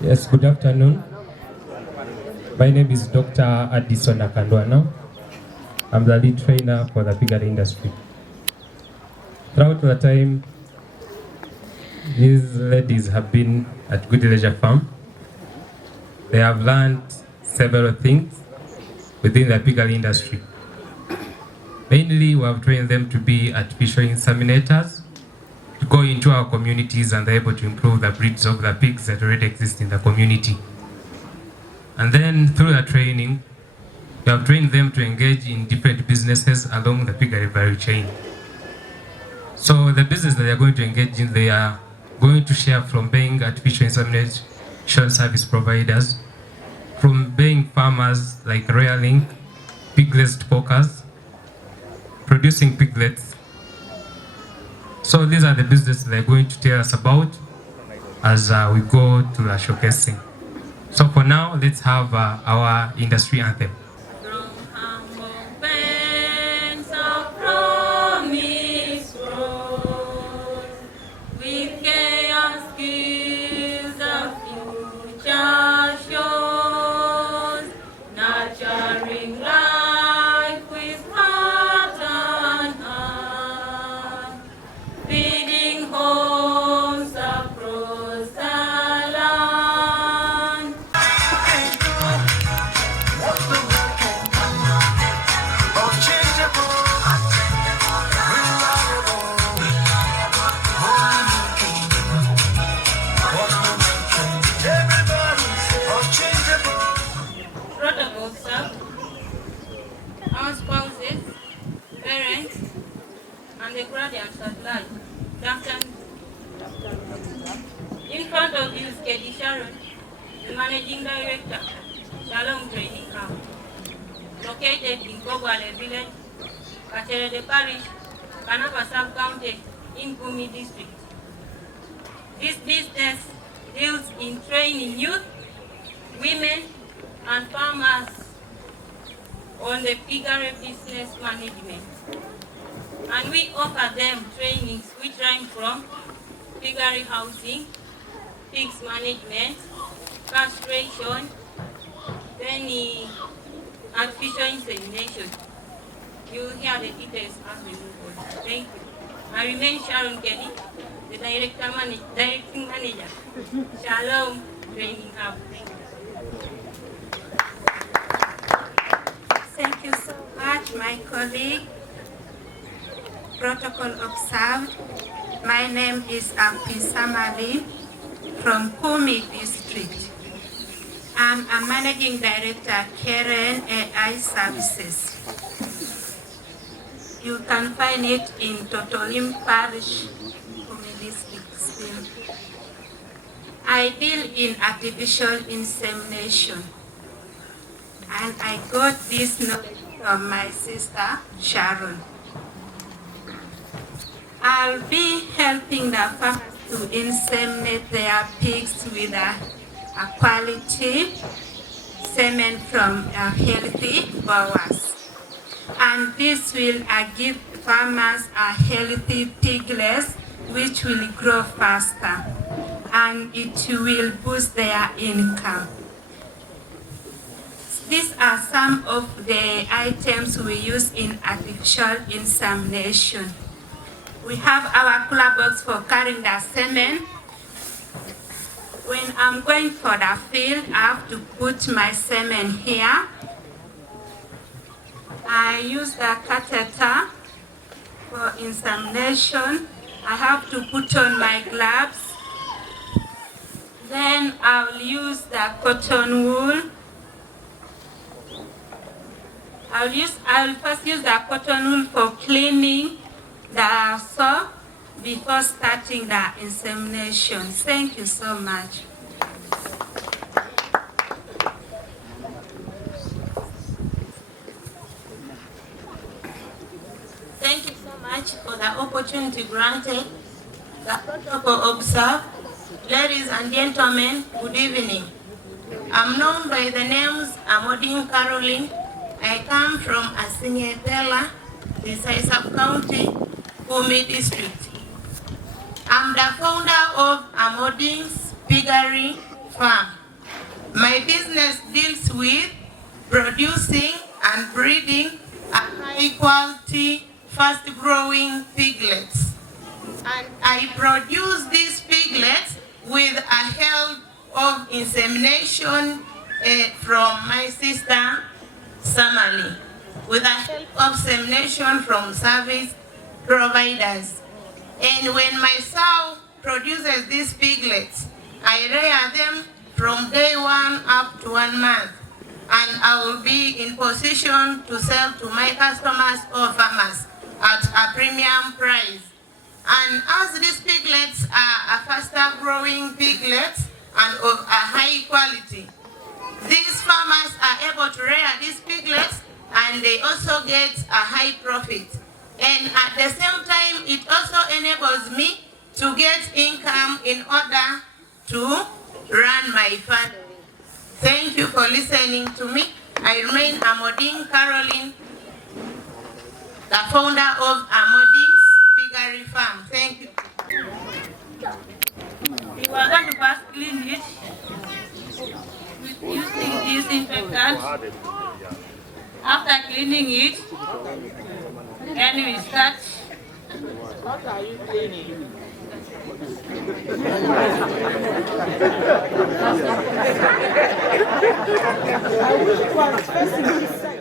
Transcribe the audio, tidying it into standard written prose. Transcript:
Yes, good afternoon. My name is Dr. Addison Akandwana. I'm the lead trainer for the Piggery Industry. Throughout the time, these ladies have been at Good Leisure Farm. They have learned several things within the Piggery Industry. Mainly, we have trained them to be artificial inseminators, to go into our communities and they're able to improve the breeds of the pigs that already exist in the community. And then through the training, we have trained them to engage in different businesses along the piggery value chain. So the business that they are going to engage in, they are going to share from being artificial insemination service providers, from being farmers like rearing piglets porkers, producing piglets. So these are the businesses they're going to tell us about as we go to the showcasing. So for now, let's have our industry anthem. Our spouses, parents, and the guardians at large. In front of you is Kedi Sharon, the Managing Director, Shalom Training Camp, located in Kogwale Village, Kacherede Parish, Kanapa Sub-County, in Kumi District. This business deals in training youth, women, and farmers on the piggery business management. And we offer them trainings which range from piggery housing, pigs management, castration, then artificial insemination. You will hear the details as we move on. Thank you. I remain Sharon Kelly, the directing manager. Shalom Training Hub. Thank you. Thank you so much, my colleague. Protocol observed. My name is Ampi Samali from Kumi District. I'm a Managing Director, Karen AI Services. You can find it in Totolim Parish, Kumi District still. I deal in artificial insemination. And I got this knowledge from my sister, Sharon. I'll be helping the farmers to inseminate their pigs with a quality semen from healthy growers. And this will give farmers a healthy piglets which will grow faster. And it will boost their income. These are some of the items we use in artificial insemination. We have our cooler box for carrying the semen. When I'm going for the field, I have to put my semen here. I use the catheter for insemination. I have to put on my gloves. Then I'll use the cotton wool. I'll first use the cotton wool for cleaning the sock before starting the insemination. Thank you so much. Thank you so much for the opportunity granted. The protocol observed. Ladies and gentlemen, good evening. I'm known by the names Amodine Caroline. I come from Asinyepela, the sub-county, Pumi district. I'm the founder of Amodine's Piggery Farm. My business deals with producing and breeding a high-quality, fast-growing piglets. And I produce these piglets with a help of insemination from my sister, Samali, with a help of insemination from service providers. And when my sow produces these piglets, I rear them from day 1 up to 1 month. And I will be in position to sell to my customers or farmers at a premium price. And as these piglets are a faster growing piglets and of a high quality, these farmers are able to rear these piglets and they also get a high profit. And at the same time, it also enables me to get income in order to run my family. Thank you for listening to me. I remain Amodine Caroline, the founder of Amodine's Piggery Farm. Thank you. We are going to first clean it with using disinfectant. After cleaning it, then we start. What are you cleaning? I wish it was facing this side.